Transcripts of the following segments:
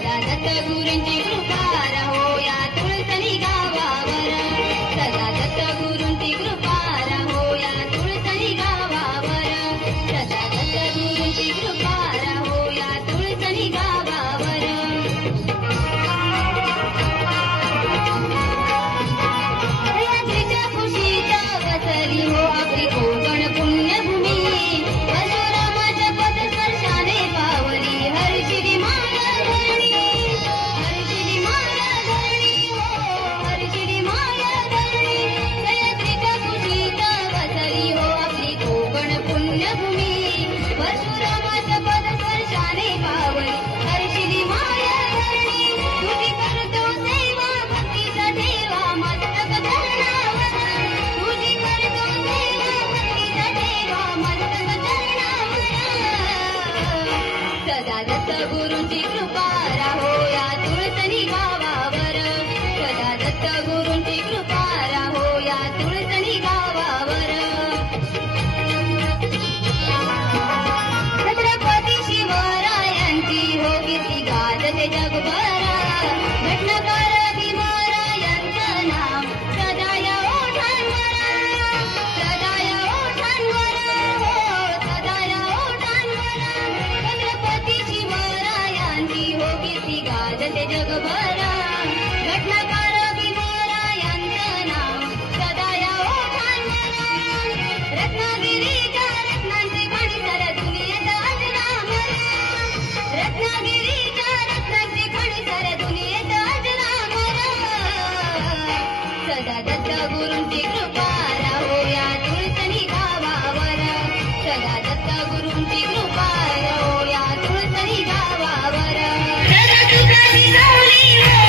सदा दत्तगुरूंची कृपा राहो या तुळसणी गावावर. सदा दत्तगुरूंची कृपा राहो या तुळसणी गावावर. सदा दत्तगुरूंची कृपा राहो या तुळसणी गावावर. सह्याद्रीच्या कुशीच्या वसली हो आपली कोकण पुण्यभूमी. परशुरामाच्या पदस्पर्शाने पावली हर्षिली माया धरणी. हर्षिली माया धरणी हो हर्षिली माया धरणी. सह्याद्रीच्या कुशीत वसली हो आपली कोकण पुण्यभूमी. परशुरामाच्या पदस्पर्शाने पावली हर्षिली माया धरणी. तुझी करतो सेवा भक्तीचा ठेवा मस्तक चरणावर. तुझी करतो सेवा भक्तीचा ठेवा मस्तक चरणावर. सदा दत्तगुरूंची कृपा राहो या तुळसणी गावावर. सदा दत्तगुरूंची कृपा राहो या तुळसणी गावावर. छत्रपती शिवरायांची हो कीर्ती गाजते जगभरा. घटनाकार भीमरायांचं नाव सदा या ओठांवर. सदा या ओठांवर हो सदा या ओठांवर. छत्रपती शिवरायांची हो कीर्ती गाजते जगभरा. घटनाकार भीमरायांचं नाव सदा या ओठांवर. रत्नागिरीच्या रत्नांचे खणीसर दुनियेत अजरामर. रत्नागिरीच्या रत्नांचे खणीसर दुनियेत अजरामर. सदा दत्तगुरूंची कृपा राहो या तुळसणी गावावर. सदा दत्तगुरूंची कृपा राहो या तुळसणी गावावर. सदा तुझा विजवली हो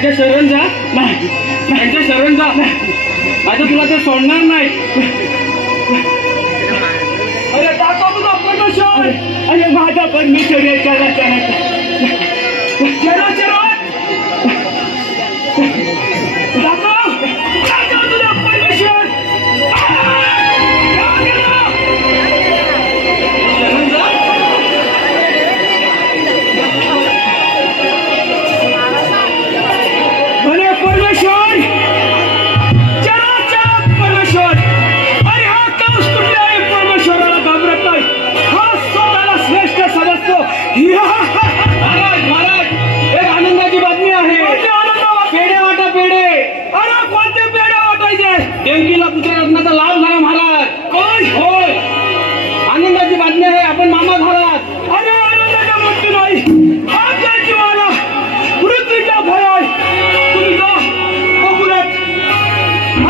त्यांच्या शरण जा. नाही, त्यांच्या शरण जा. आता तुला ते सोडणार नाही. अरे दाखव तुझा परमेश्वर. अरे माझा परमेश्वर आहे. चला चला चला चला दाखव तुझा परमेश्वर. शरण जा. अरे परमेश्वर. चला चला परमेश्वर. अरे हा कंस कुठल्याही परमेश्वराला घाबरत नाही. हा स्वतःला श्रेष्ठ समजतो. महाराज महाराज एक आनंदाची बातमी आहे. पेढे वाटा पेढे. अरे कोणते पेढे वाटायचे. देवकीला पुत्र रत्नाचा लाभ झाला महाराज. कोण होय आनंदाची बातमी आहे. आपण मामा झालात. अरे आनंदाच्या मृत्यू नाही. आमच्या जीवाला मृत्यूचा भय आहे. तुम्ही जा बघूनच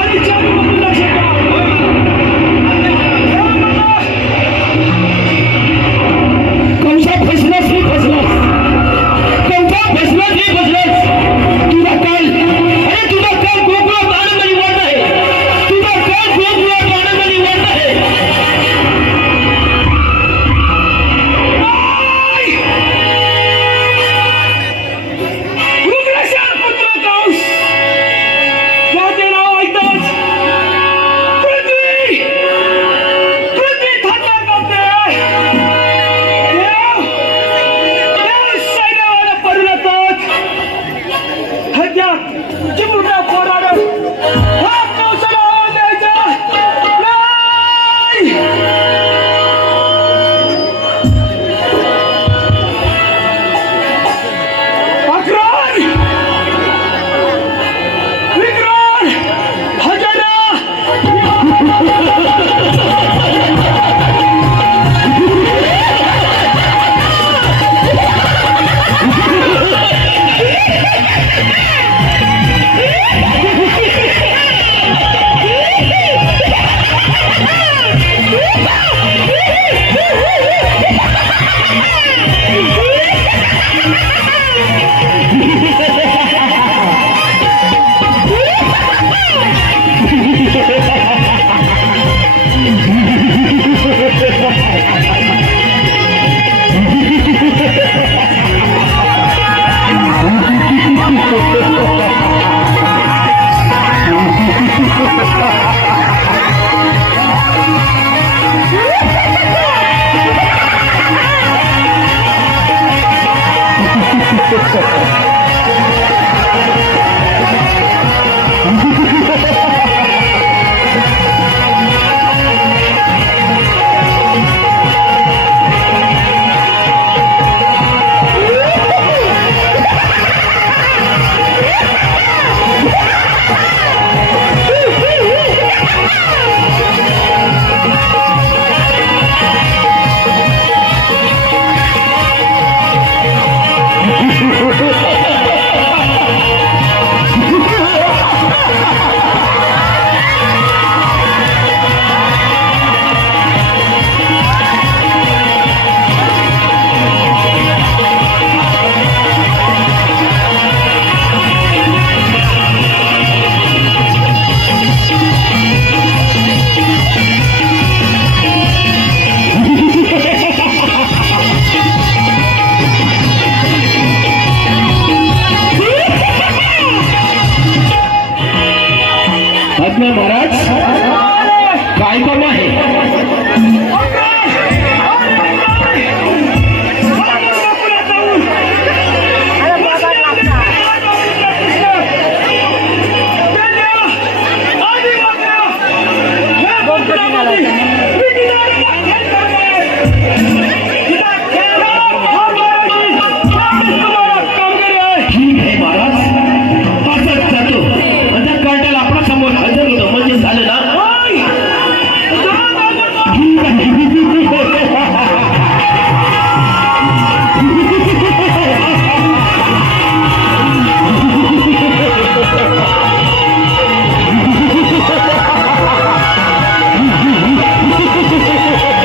आणि चालू बघून शेका. कंसा फसलास रे फसलास. कंसा फसलास रे फसलास. तुझा काल अरे तुझा काल गोकुळात आनंदाची वाट आहे. तुझा काल गोकुळात आनंदाची वाट आहे. उग्रसेन पुत्र कंस. माझे नाव ऐकताच पृथ्वी पृथ्वी थरथर कापते. देव सैन्याला पडलतच. हद्यात चिमुरड्या पोरानं हा कंसाला आवाज द्यायचा नाही. अक्रार विक्रार हजारा. महाराज काय काम आहे. Ha ha ha!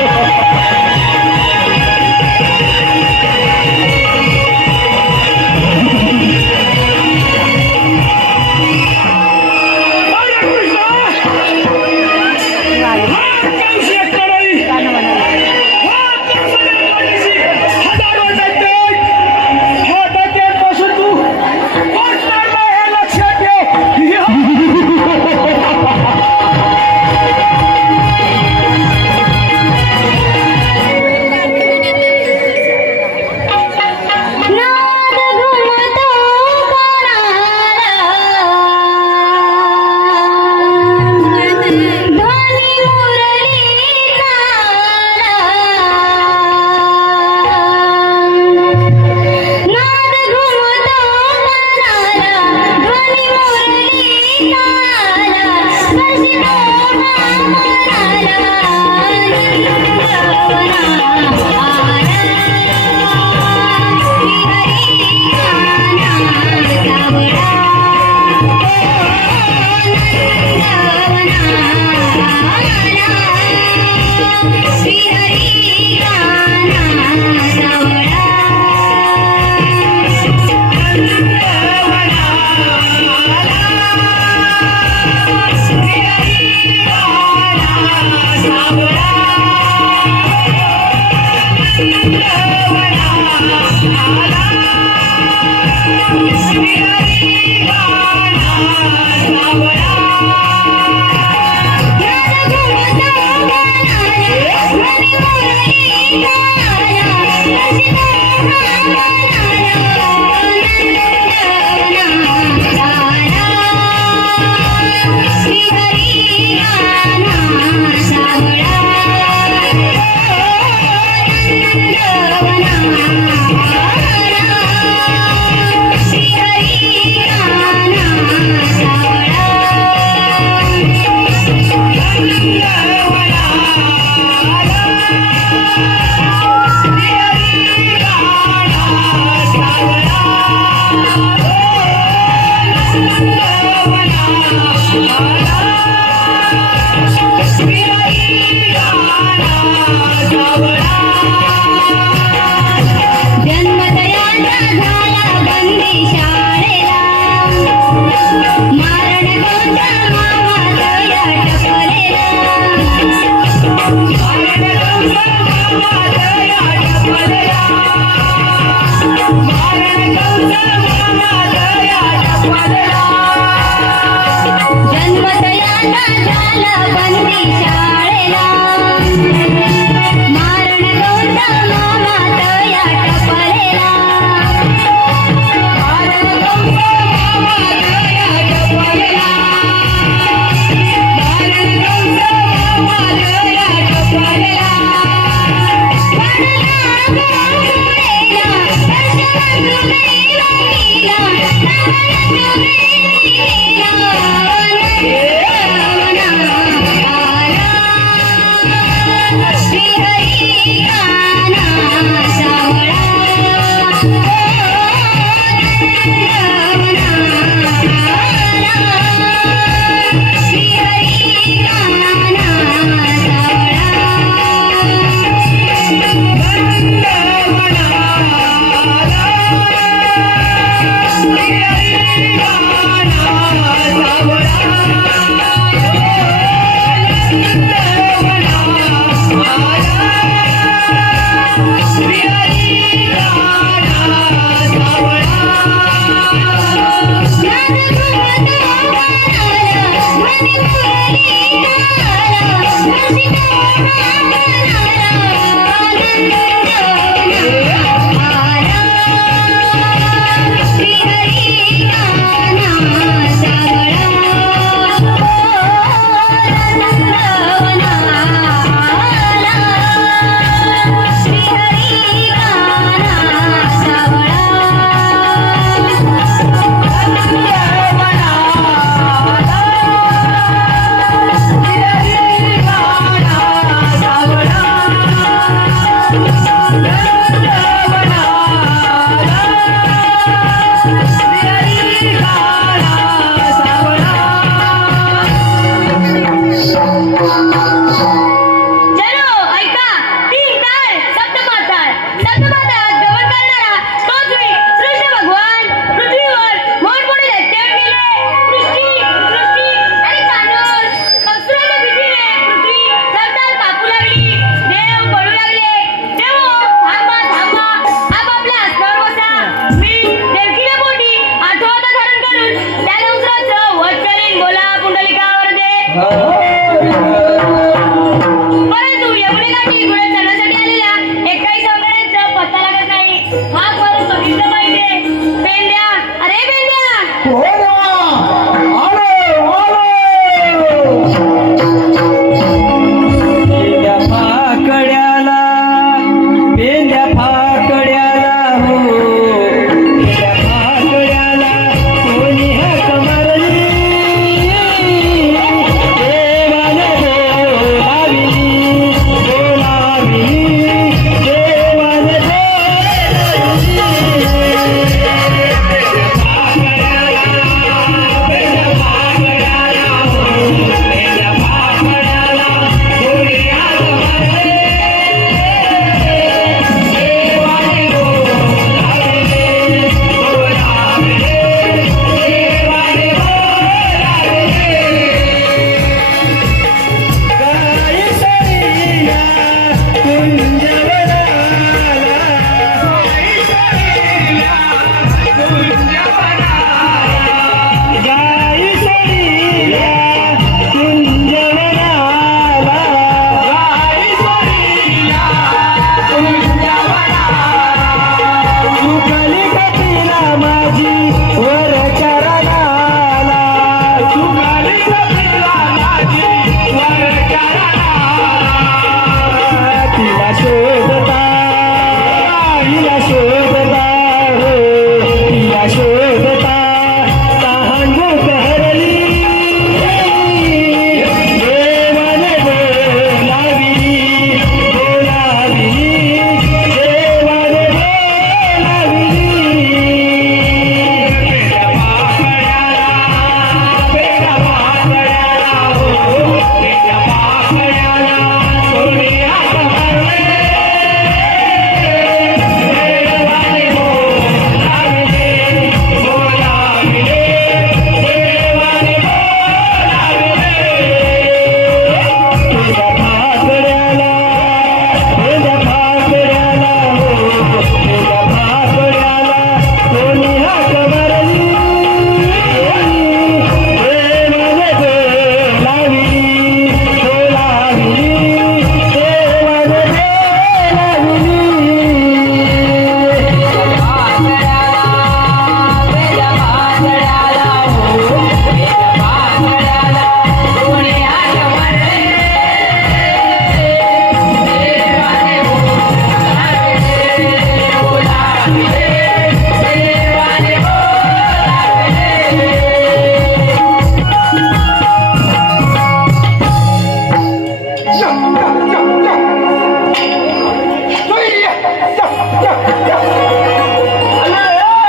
Bye.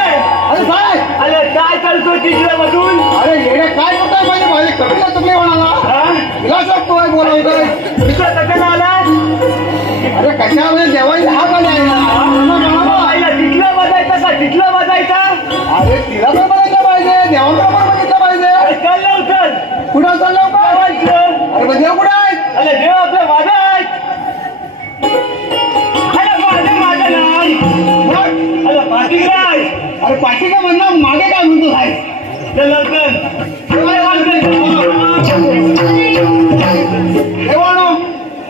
अरे काय करतो तिसऱ्या मधून? अरे येणे काय करताय माझे माझे कपिला तुकडे म्हणाला तिला शकतोय बोलावतोय तुझा कशाला आला? अरे कशामध्ये देवाई हा पण आहे ना तिथला वाजायचा का तिथला वाजायचा? अरे तिला पण बघितलं पाहिजे देवाला पण बघितलं पाहिजे चाललं होतं कुठं चाललं का अरे पण देव कुठं आहे अरे देव आपलं माझा आहे. अरे माझं नाही अरे पाठीराय. अरे पाठी का म्हणणार मागे काय म्हणतो साहेब चल लवकर. काय वाजतंय? देवानो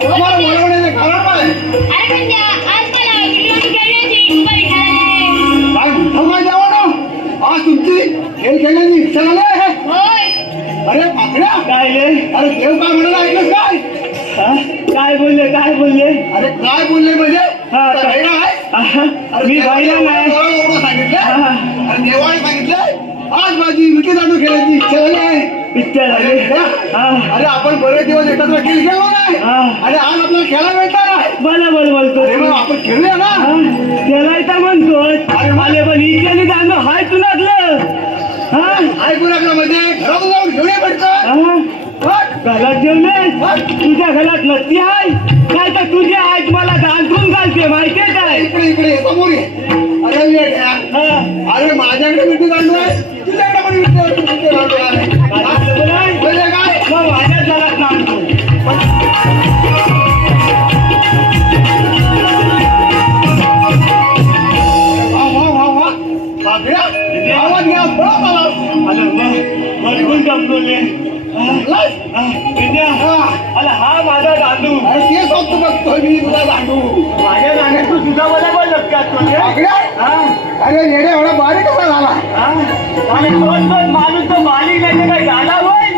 तुम्हाला बोलवण्याचं कारण काय अरे म्हणजे आज मला विडिओ खेळण्याची इच्छा झाली. काय म्हणतो काय देवानो आज तुमची खेळ खेळण्याची इच्छा झाली आहे होय. अरे पाकड्या काय रे? अरे देव काय म्हणाला ऐकलंस काय हा? काय बोलले काय बोलले? अरे काय बोलले म्हणजे हा, तर हे काय? आहा, अरे मी देवाने राहिला नाही. एवढं सांगितलं हा. अरे देवाने सांगितलं आज माझी विटी दांडू खेळायची इच्छा झाली आहे इच्छा अरे झाली. देवा, हा. अरे आपण बरेच दिवस एकत्र खेळ खेळलो नाही हा. अरे आज आपल्याला खेळायला भेटणार आहे बरोबर बोलतो. अरे मग आपण खेळूया ना हा, खेळायचा म्हणतोय. अरे पण इच्छाने जाणं हाय तुलातलं. हा? ऐकू लागलं म्हणजे घरातून जाऊन घेऊया भेटतं हा? घरात जेवले? तुझ्या घरात नसती आहे काय तर तुझी आई मला दांतून घालते माहितीये काय? इकडे इकडे ये, समोर ये अरे वेड्या. हा. अरे माझ्याकडे विटी दांडू आहे तुझ्याकडे पण विटी दांडू आहे बरोबर आहे? म्हणजे काय मग माझ्या घरात नांदतो. वा वा वा वा पाकड्या आवाज घ्या बरं मला अरे मग भरपूर जमलोले. लस. विद्या अरे हा माझा दांडू. अरे ते स्वप्न बघतोय मी तुला दांडू माझ्या दांड्यात तू तुझा मला पण लक्षात तुझे. पाकड्या हा? अरे येडे एवढा बारीक कसा झाला हा? आणि तोच तोच माणूस तो मालिक नाही तर काय झाला होय?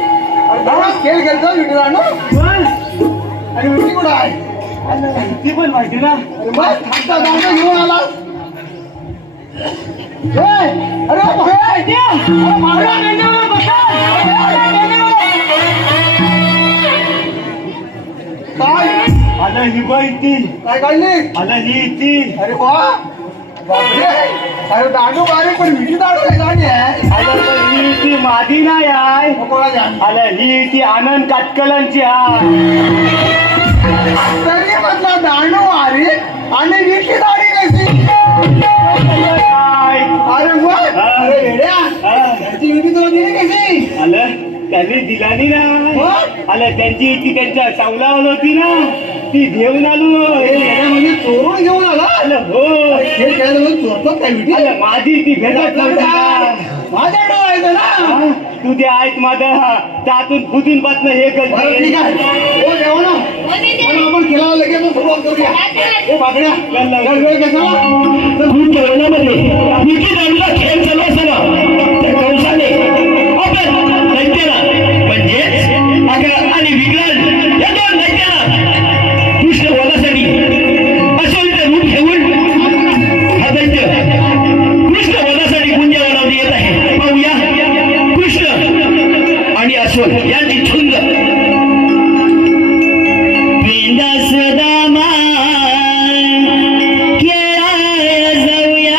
अरे बराच खेळ खेळतो विटी दांडू बस. आणि विटी कुठं आहे ती पण माहिती ना. अरे बस थांबता दांडू घेऊन आला अरे भाई काय आता ही बाई ती. काय काढली आता ही ती. अरे वा बापरे अरे दांडू बारीक पण विटी दांडू काय गाणी आहे आता पण ही ती माझी नाही आहे. कोणाच्या आता ही ती आनंद काटकलांची आहे. तरी म्हटलं दांडू बारीक आणि विटी दाढी कशी काय? अरे वा अरे वेड्या त्यांची विटी तुला दिली कशी आलं त्यांनी दिलानी नाही. मग? आलं त्यांची ती त्यांच्या सावलावर होती ना ती घेऊन आलो. अरे वेड्या म्हणजे चोरून घेऊन आला आलं हो. अरे खेळ खेळायला म्हणून चोरतो काय विटी आलं माझी ती भेटत नव्हती. माझ्याकडे व्हायचं ना तुझे आहेत माझं त्यातून फुटून पासन हे बरं ठीक करते. आहे हो देवा ना होय विद्या. पण आपण खेळायला लगेच सुरुवात करूया हे बाकड्या चल वेळ कशाला खूप जेवणामध्ये विकी दांडूचा खेळ चालू असताना त्या कंसाने आपल्या दैत्याला म्हणजेच आग्रा आणि विक्रांत या दोन दैत्याला कृष्ण वधासाठी अशोक रूप घेऊन हा दैत्य कृष्ण वधासाठी गुंजावनावर येत आहे. पाहूया कृष्ण आणि अश्वथ यांची झुंज. बिंदास दामा खेळायला जाऊया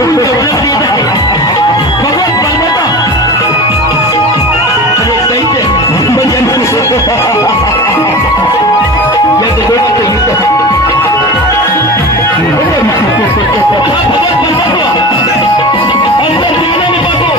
भगवान बलवंता अरे दैत्य या दोघांचं युद्ध हा भगवान बलवंता अंतर्ज्ञानाने पाहतो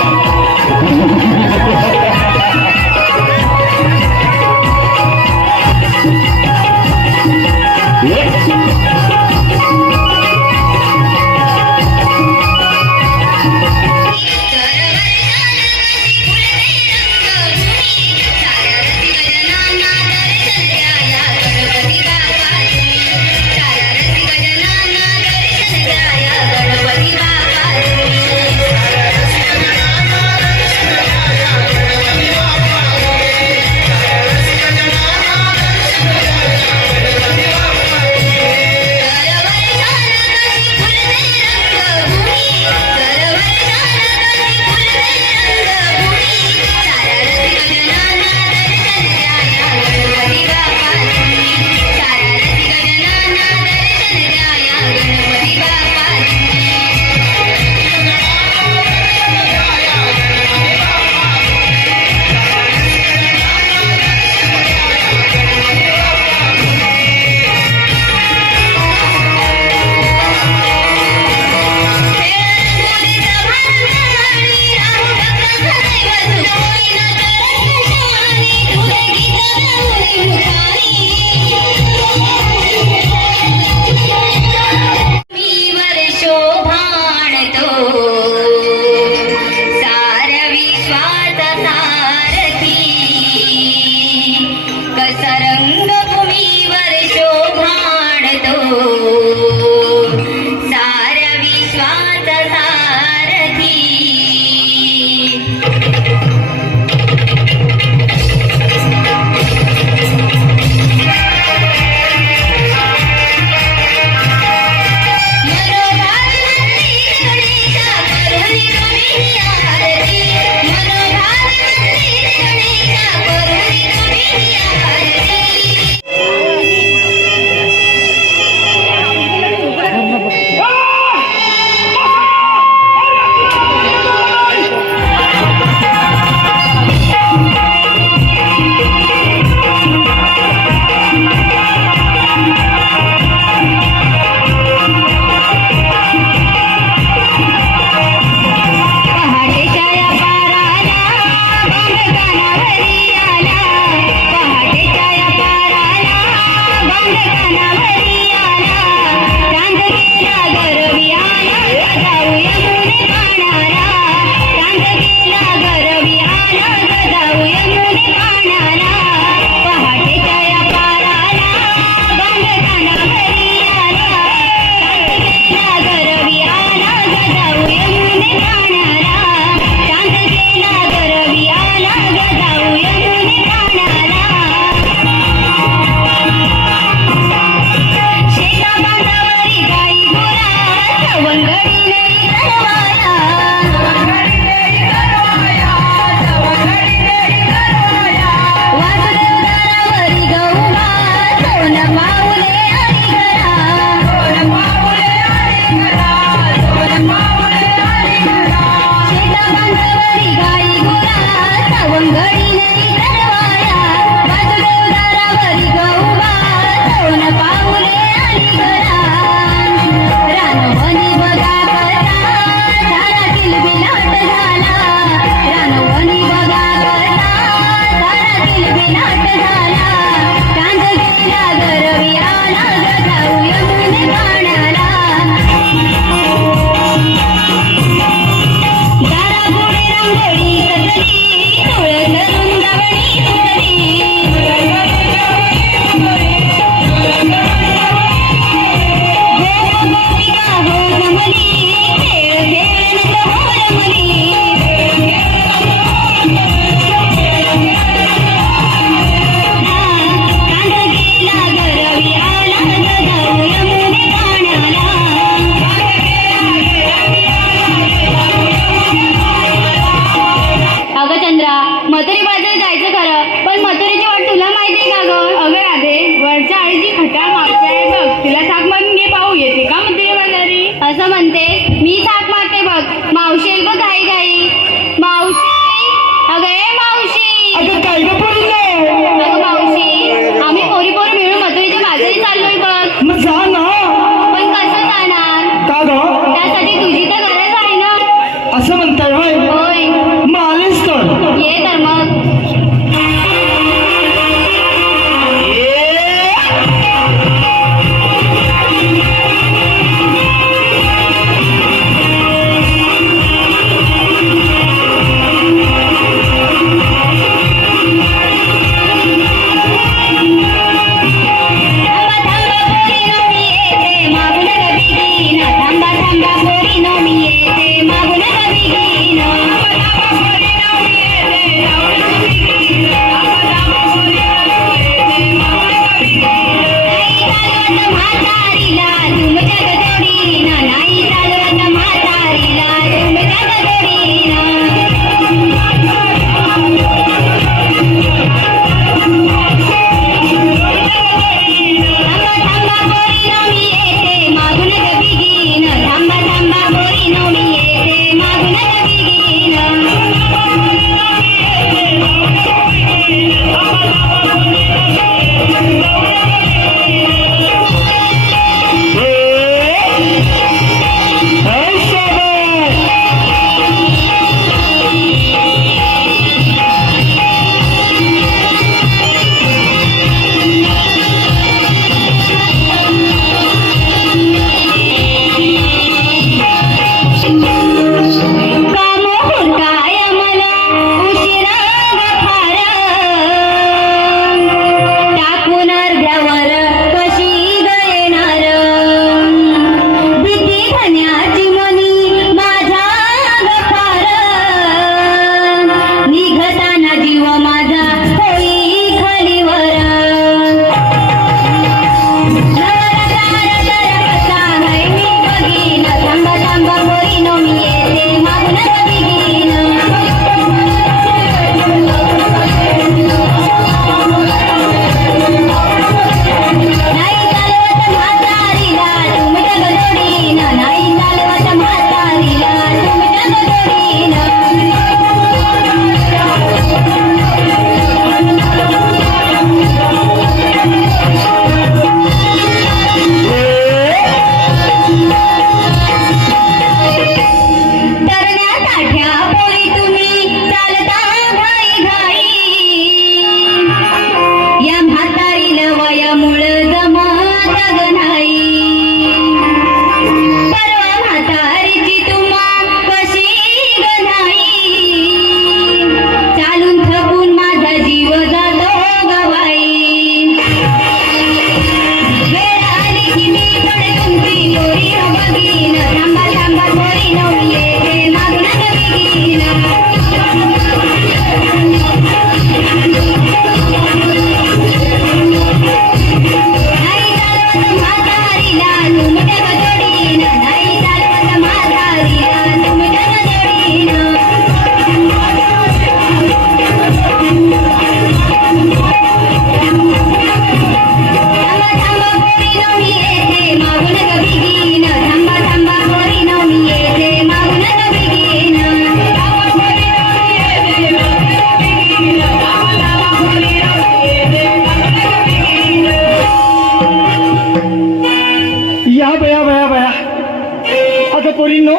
अगं पोरींनो,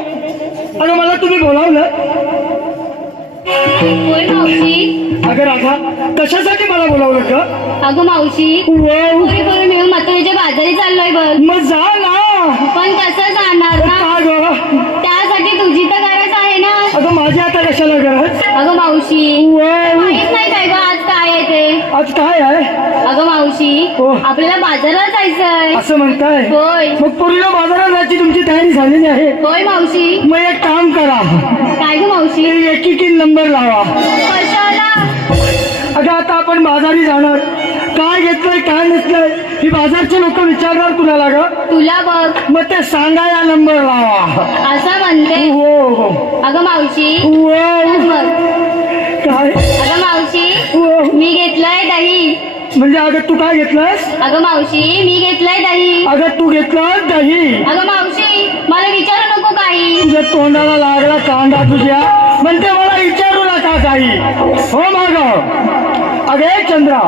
अगं मला तुम्ही बोलावलं. होय मावशी. अगं राधा, कशासाठी मला बोलावलं का? अगं मावशी, वाव, पोरी पोरी मिळून मथुरेच्या बाजारी चाललोय बघ. मग जा ना. पण कसं जाणार ना? का ग? त्यासाठी तुझी तर गरज आहे ना. अगं माझी आता कशाला गरज? अगं मावशी, वाव, माहित नाही काय ग आज काय आहे ते? आज काय आहे? अगं मावशी, हो. आपल्याला बाजारात जायचंय. असं म्हणताय? होय. मग पोरीला बाजारात जायची तुमची तयारी झालेली आहे? होय मावशी. मग एक काम करा, काय ग मावशी? एकेकी नंबर लावा. कशाला? अगं आता आपण बाजारी जाणार, काय घेतलंय काय नसलंय ही बाजारचे लोक विचारणार कुणाला ग? तुला बघ. मग ते सांगायला नंबर लावा. असं म्हणते. हो हो. अगं मावशी, वाव, बघ. काय? अगं मावशी, वाव. मी घेतलंय दही. म्हणजे अगं तू काय घेतलंस? अगं मावशी, मी घेतलंय दही. अगं तू घेतलं दही. अगं मावशी, मला विचारू नको काही. तुझ्या तोंडाला लागला कांदा तुझ्या, म्हणते मला विचारू नका काही. हो माग. अगं ए चंद्रा,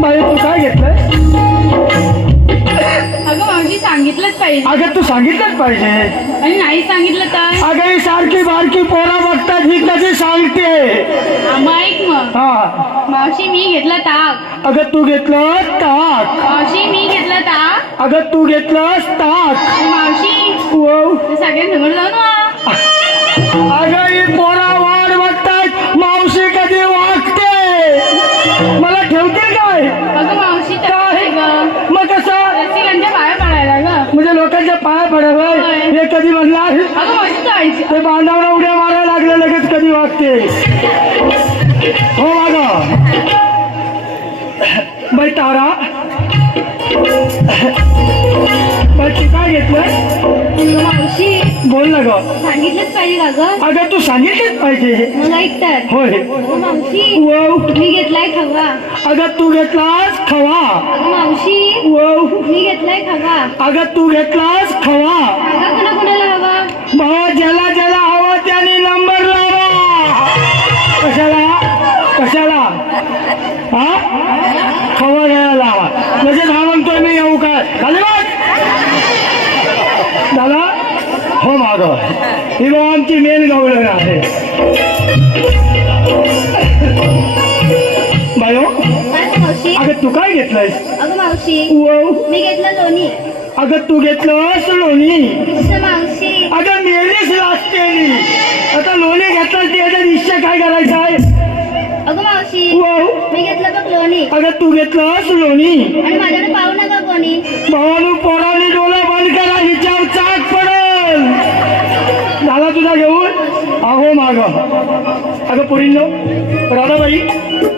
बाई तू काय घेतलंय? अगं मावशी, सांगितलंच पाहिजे. अगं तू सांगितलंच पाहिजे. आणि नाही सांगितलं तर? अगं ही सारखी बारकी पोरा बघतात ही कधी सांगते? ऐक मग. हा. मावशी, मी घेतलं ताक. अगं तू घेतलं ताक. मावशी, मी घेतलं ताक. अगं तू घेतलंस ताक. मावशी, वाव. सगळ्यांसमोर जाऊन वा. अगं ही पोरा वाट बघतात मावशी कधी वागते, मला ठेवते काय? अगं मावशी, काय? ग मग कसं? रसिकांच्या पाया पडायला ग. म्हणजे लोकांच्या पाया पडावं हे कधी म्हणणार? अगं मावशी, जायचं. ते बांधावला उड्या मारायला लागले लगेच कधी वागते. हो माग. बाई तारा, बाई तू काय घेतलं? अगं मावशी, बोल ना ग. सांगितलंच पाहिजे का ग? अगं तू सांगितलंच पाहिजे. मग ऐक तर. होय. अगं मावशी, वाव. मी घेतलाय खवा. अगं तू घेतलास खवा. अगं मावशी, वाव. मी घेतलाय खवा. अगं तू घेतलास खवा. अगं कुणाला हवा? भावा ज्याला ज्याला हवा त्याने नंबर लावा. कशाला हा? खवा घ्यायला लावा. म्हणजे हा म्हणतोय मी येऊ काय? झाले बघ झाला. हो माग ही बघ आमची मेन गवळण आहे. बायो, काय गं मावशी? अगं तू काय घेतलंयस? अगं मावशी, वाव. मी घेतलं लोणी. अगं तू घेतलंस लोणी. असं मावशी. अगं मेलीच लागतेली. आता लोणी घेतलं ते याचा निश्चय काय करायचा आहे? अगं मावशी, वाव. मी घेतलं बघ लोणी. अगं तू घेतलंस लोणी. आणि माझ्याकडे पाहू नका कोणी. भावानू पोराने डोळा बंद करा, हिच्यावर चाक पडेल. झाला तुझा घेऊन? अहो माग. अगं पुरींनो, राधाबाई,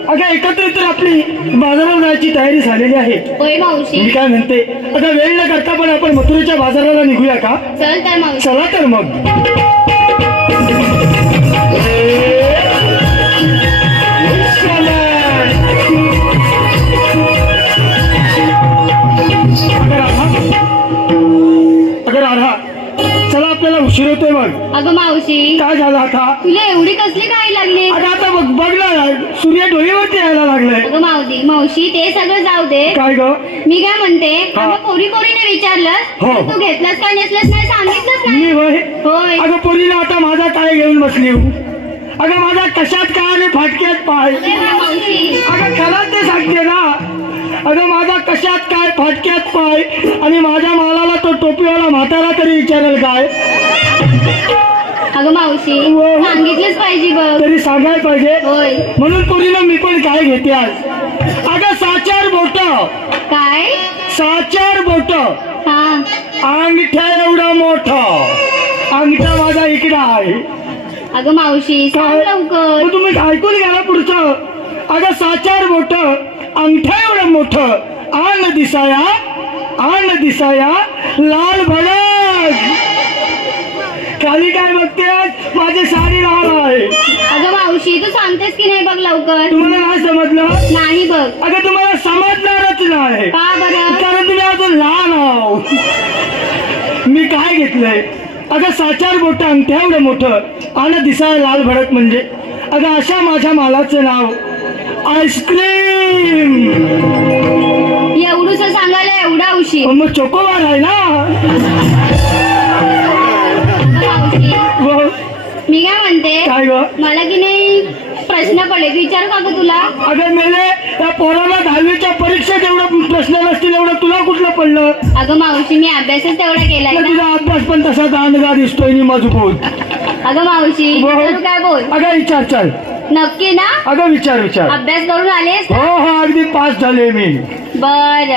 अगं एकत्रित आपली बाजारात जायची तयारी झालेली आहे. होय मावशी. मी काय म्हणते, आता वेळ न करता पण आपण मथुरेच्या बाजाराला निघूया का? चल तर मावशी. चला तर मग. अगं राधा, चला आपल्याला उशीर होतोय मग. अगं मावशी, काय झालं आता? तुला एवढी कसली काय लागली? अगं आता बघ ना, सूर्य डोळीवरती यायला लागलाय. अगं मावशी, ते सगळं जाऊ दे. काय ग? मी काय म्हणते, हा. अगं पोरीने विचारलं हो. तर तू घेतलंस का नेसलंस नाही सांगितलंच मी नाही. होय. होय. अगं पोरीला आता माझा काय घेऊन बसली हो? अगं माझा कशात काय आणि फाटक्यात पाय. अरे वा मावशी. अगं खरंच ते सांगते ना. अगं माझा कशात काय फाटक्यात पाय आणि माझ्या मालाला तो टोपीवाला म्हातारा तरी विचारेल काय? अगं मावशी, हो. सांगितलंच पाहिजे बघ. तरी सांगायला पाहिजे. होय. म्हणून पोरीला मी पण काय घेते आज. अगं 6-4 बोट. काय? 6-4 बोट. हा. अंगठ्या एवढा मोठा अंगठा माझा इकडे आहे. अगं मावशी, सांग लवकर. मग तुम्ही ऐकून घ्या ना पुढचं. अगं 6-4 बोट, अंगठा एवढं मोठं, आण दिसाया लाल भडक. खाली काय बघते? माझी साडी लाल आहे. अगं मावशी, तू सांगतेस की नाही बघ लवकर. तुम्हाला नाही समजलं? नाही बघ. अगं तुम्हाला समजणारच नाही, का बरं? कारण तुम्ही अजून लहान आहो. मी काय घेतलंय? अगं 6-4 बोट, अंगठ्या एवढं मोठं, आण दिसाया लाल भडक म्हणजे अगं अशा माझ्या मालाचं नाव आईस्क्रीम. एवढं एवढूस सांगायला एवढा उशीर. मग चोकोबार आहे ना. मावशी हो. मी काय म्हणते, काय ग? मला की नाही प्रश्न पडले, विचारू का ग तुला? अगं मेले, त्या पोराला 10वीच्या परीक्षेत एवढं प्रश्न नसतील एवढं तुला कुठलं पडलं? अगं मावशी मी अभ्यासच तेवढा केलाय तर ना. तुझा अभ्यास पण तसा दांडगा दिसतोय नि मजबूत. अगं मावशी हो. विचारू काय बोल. अगं विचार चल. नक्की ना? अगं विचार. अभ्यास करून आलेस? हो हो अगदी पास झाले मी. बर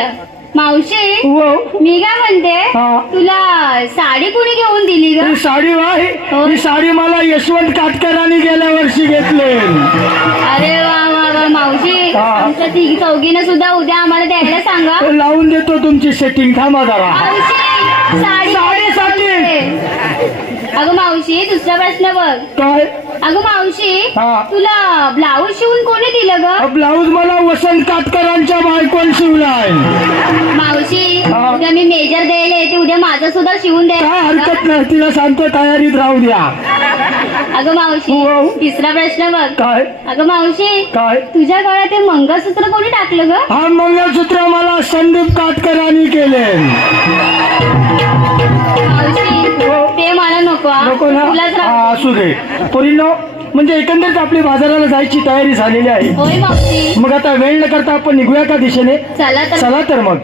मावशी हो. मी काय म्हणते, हा. तुला साडी कुणी घेऊन दिली ग? ही साडी आहे. हो. ही साडी मला यशवंत काटकरांनी गेल्या वर्षी घेतले. अरे वा वा वा मावशी, हा. आमच्या तिघी चौघीनं सुद्धा उद्या आम्हाला द्यायला सांगा. लावून देतो तुमची सेटिंग. थांबा जरा. मावशी साडीसाठी. अगं मावशी दुसरा प्रश्न बघ. काय? अगं मावशी हा. तुला ब्लाऊज शिवून कोणी दिलं ग? ब्लाऊज मला वसंत काटकरांच्या बायकोन शिवलाय. मावशी हा. उद्या मी मेजर द्यायला येते, उद्या माझं सुद्धा शिवून काय हरकत द्यायला. नाही, तिला सांगतो तयारीत राहू द्या. अगं मावशी हो. तिसरा प्रश्न बघ. काय? अगं मावशी काय? तुझ्या गळ्यात ते मंगळसूत्र कोणी टाकलं ग? हा मंगळसूत्र मला संदीप काटकरांनी केले. मावशी हो. ते मला नको हा. नको ना. तुलाच हा, राहू. असू दे. पोरींनो, म्हणजे एकंदरीत आपली बाजाराला जायची तयारी झालेली आहे. होय मावशी. मग आता वेळ न करता आपण निघूया का दिशेने? चला तर. चला तर मग.